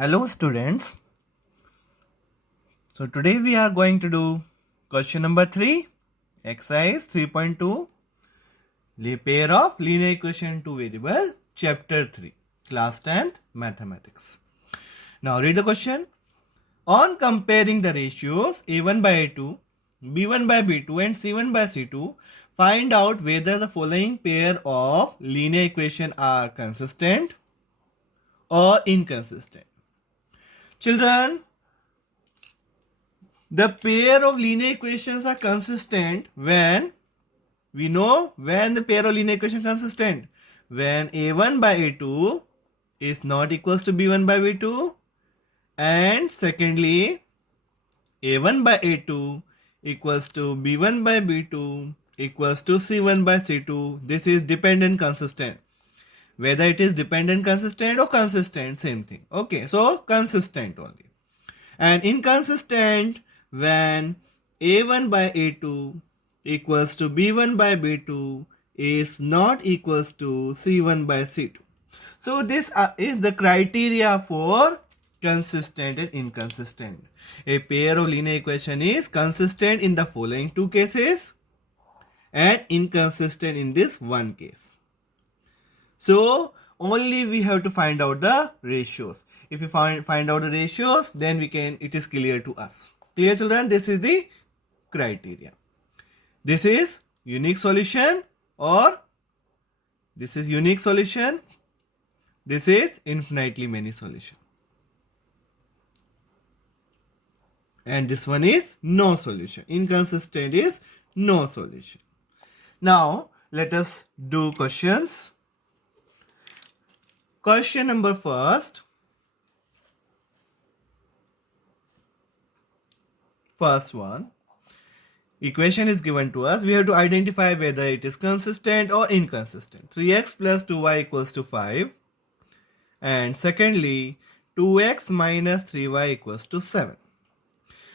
Hello students. So today we are going to do question number 3, exercise 3.2, pair of linear equation two variable, chapter 3, class 10th mathematics. Now read the question. On comparing the ratios a1 by a2, b1 by b2 and c1 by c2, find out whether the following pair of linear equation are consistent or inconsistent. Children, the pair of linear equations are consistent when we know when the pair of linear equation consistent when a1 by a2 is not equals to b1 by b2, and secondly a1 by a2 equals to b1 by b2 equals to c1 by c2. This is dependent consistent. Whether it is dependent consistent or consistent, same thing. Okay, so consistent only. And inconsistent when a1 by a2 equals to b1 by b2 is not equals to c1 by c2. So this is the criteria for consistent and inconsistent. A pair of linear equation is consistent in the following two cases and inconsistent in this one case. So only we have to find out the ratios. If we find out the ratios, then it is clear to us. Clear, children? This is the criteria. This is unique solution, or this is unique solution. This is infinitely many solution. And this one is no solution. Inconsistent is no solution. Now let us do questions. Question number first. First one. Equation is given to us. We have to identify whether it is consistent or inconsistent. 3x plus 2y equals to 5. And secondly, 2x minus 3y equals to 7.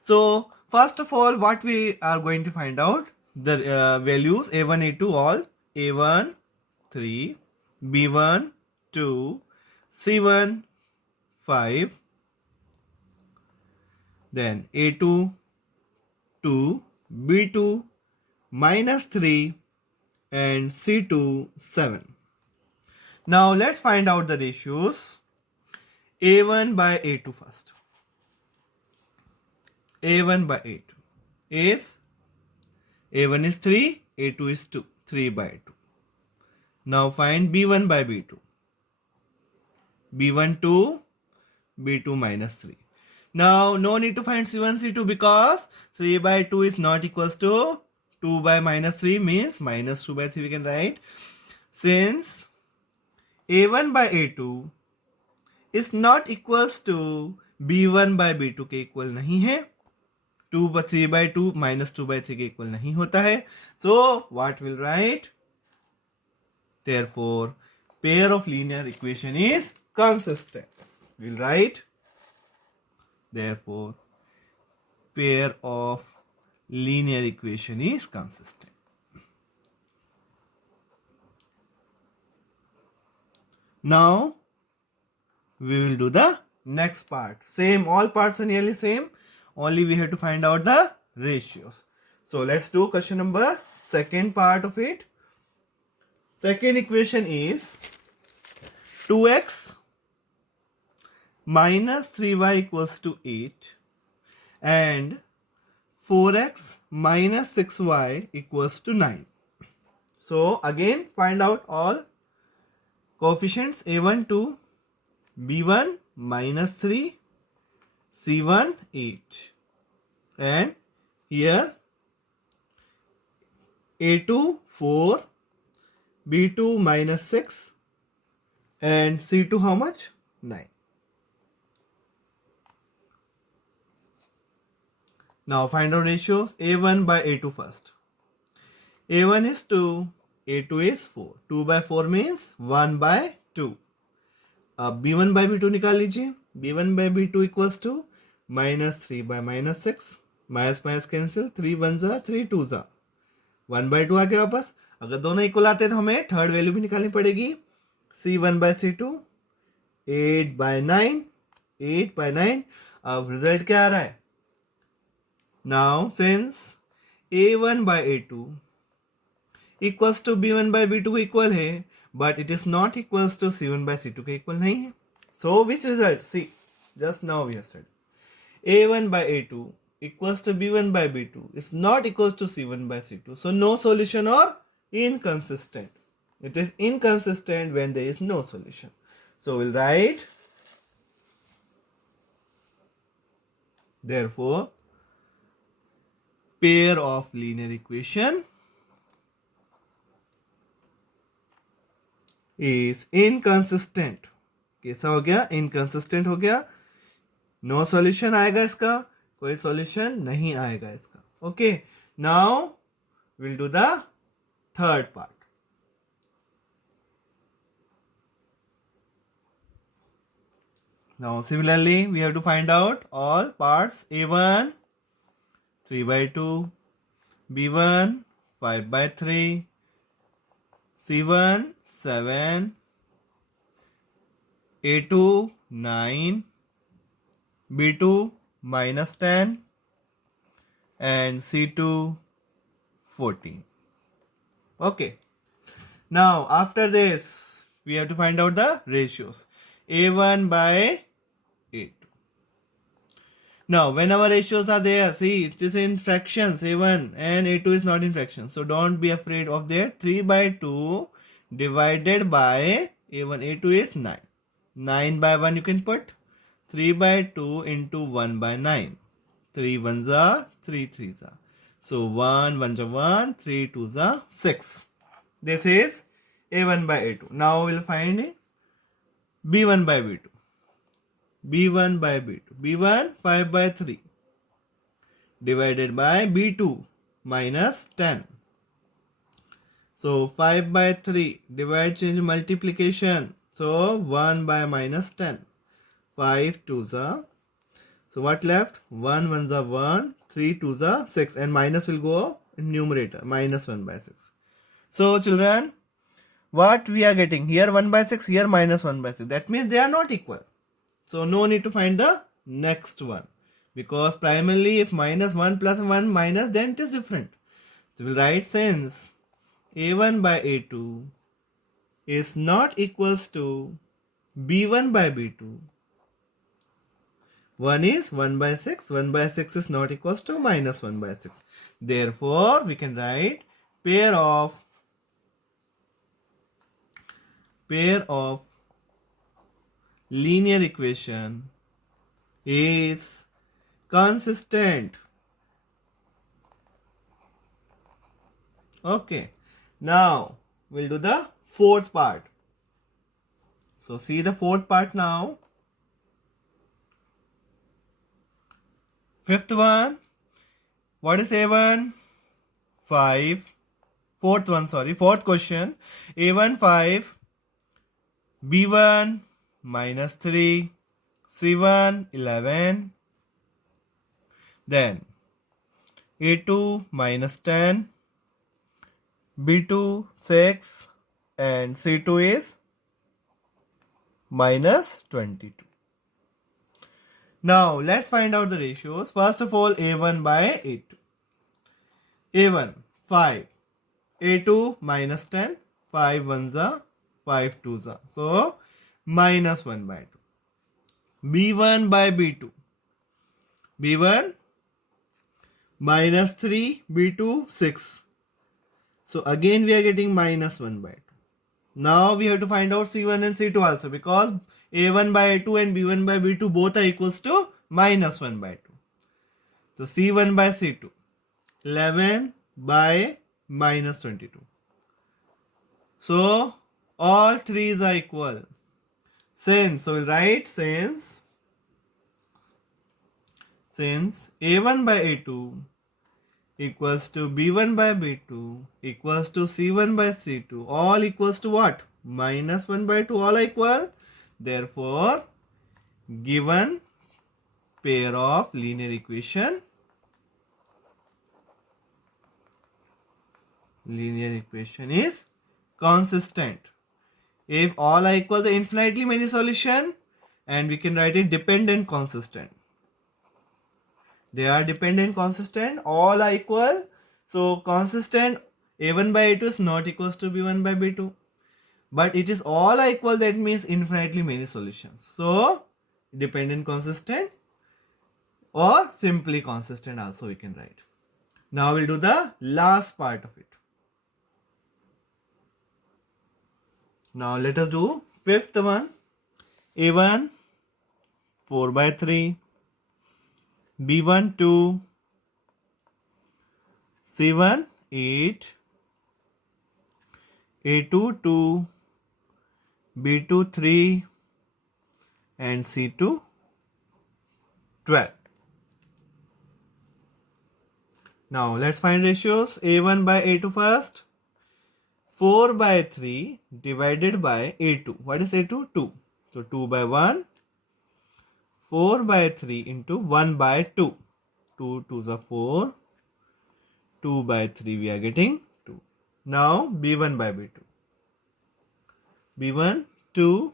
So first of all, what we are going to find out, the values a1, a2, all a1, 3, b1, 2, c1, 5, then a2, 2, b2, minus 3, and c2, 7. Now let's find out the ratios. a1 by a2 first. a1 by a2 is, a1 is 3, a2 is 2, 3 by 2. Now find b1 by b2. b1 2, b2 minus 3. Now no need to find c1, c2 because 3 by 2 is not equals to 2 by minus 3, means minus 2 by 3 we can write. Since a1 by a2 is not equals to b1 by b2 के equal नहीं है, 2 by 3 by 2 minus 2 by 3 के equal नहीं होता है. So what will write? Therefore pair of linear equation is consistent. We'll write therefore pair of linear equation is consistent. Now we will do the next part. Same, all parts are nearly same, only we have to find out the ratios. So let's do question number second part of it. Second equation is 2x minus 3y equals to 8 and 4x minus 6y equals to 9. So again find out all coefficients a1 2, b1 minus 3, c1 8, and here a2 4, b2 minus 6, and c2 how much? 9. Now find out ratios. a1 by a2 first. a1 is 2, a2 is 4. 2 by 4 means 1 by 2. अब b1 by b2 निकाल लीजिए. b1 by b2 equals to minus 3 by minus 6. Minus minus cancel, 3 1 जा 3 2 जा 1 by 2 आ गया वापस. अगर दोनों equal आते तो हमें थर्ड वैल्यू भी निकालनी पड़ेगी. c1 by c2 8 by 9 8/9. अब रिजल्ट क्या आ रहा है? Now since a1 by a2 equals to b1 by b2 को इक्वल है, but it is not equals to c1 by c2 के इक्वल नहीं है. So which result? See, just now we have said a1 by a2 equals to b1 by b2 is not equals to c1 by c2. So no solution or inconsistent. It is inconsistent when there is no solution. So we'll write, therefore, pair of linear equation is inconsistent. कैसा हो गया? Inconsistent हो गया. No solution आएगा इसका, कोई solution नहीं आएगा इसका. Okay. Now we'll do the third part. Now similarly we have to find out all parts. A1 3/2, B1 5/3, C1 7, A2 9, B2 -10, and C2 14. Okay. Now after this we have to find out the ratios. A1 by A2. Now when our ratios are there, see it is in fractions. A1 and A2 is not in fractions. So don't be afraid of that. 3/2 divided by A1 A2 is 9. 9/1 you can put. 3/2 into 1/9. 3 1s are 3 3s are. So 1 1s are 1, 3 2s are 6. This is A1 by A2. Now we'll find it. B1 by B2. B1 by B2. B1 5/3 divided by B2 -10. So 5/3 divide change multiplication. So 1 by -10. 5 2s are. So what left? 1 1s are 1, 3 2s are 6, and minus will go in numerator, -1/6. So children, what we are getting here 1/6, here -1/6. That means they are not equal. So no need to find the next one, because primarily if -1 plus 1 minus, then it is different. So we'll write, since A1 by A2 is not equals to B1 by B2. 1 is 1/6. 1/6 is not equals to -1/6. Therefore, we can write pair of linear equation is consistent. Okay. Now we'll do the fourth part. So see the fourth part now. Fifth one. What is A1? 5. Fourth one, sorry. Fourth question. A1 5. B1 -3. C1 11. Then A2 -10. B2 6. And C2 is -22. Now let's find out the ratios. First of all, A1 by A2. A1 5, A2 -10, 5 1s are, 5 2s are. So -1/2. B1 by B2. B1 -3, B2 6. So again we are getting -1/2. Now we have to find out C1 and C2 also, because A1 by A2 and B1 by B2 both are equals to -1/2. So C1 by C2, 11 by -22. So all threes are equal. So we'll write, since A1 by A2 equals to B1 by B2 equals to C1 by C2, all equals to what? -1/2, all are equal. Therefore, given pair of linear equation is consistent. If all are equal to infinitely many solution, and we can write it dependent consistent. They are dependent consistent, all are equal. So consistent a1 by a2 is not equals to b1 by b2. But it is all are equal, that means infinitely many solutions. So dependent consistent or simply consistent also we can write. Now we'll do the last part of it. Now let us do fifth one. A1 4 by 3, B1 2, C1 8, A2 2, B2 3, and C2 12. Now let's find ratios. A1 by A2 first. 4 by 3 divided by A2. What is A2? 2. So 2 by 1. 4 by 3 into 1 by 2. 2 2s are 4. 2 by 3 we are getting 2. Now B1 by B2. B1 2.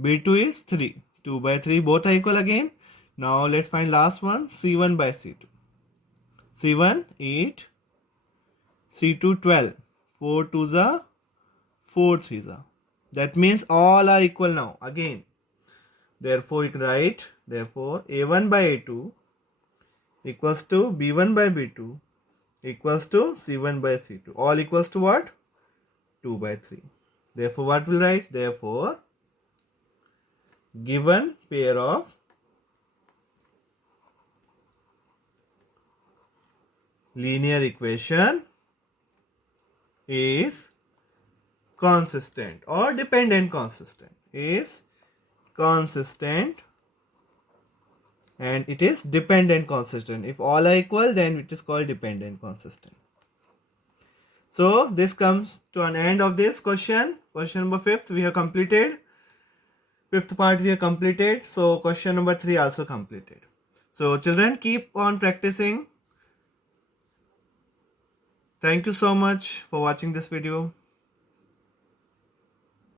B2 is 3. 2 by 3 both are equal again. Now let's find last one. C1 by C2. C1 8. C2 12. 4 2s are 4 3s are. That means all are equal now again. Therefore, you can write, therefore, A1 by A2 equals to B1 by B2 equals to C1 by C2. All equals to what? 2 by 3. Therefore, what will write? Therefore, given pair of linear equation is consistent or dependent consistent, is consistent and it is dependent consistent. If all are equal, then it is called dependent consistent. So this comes to an end of this question. Question number 5th we have completed. 5th part we have completed. So question number 3 also completed. So children, keep on practicing. Thank you so much for watching this video.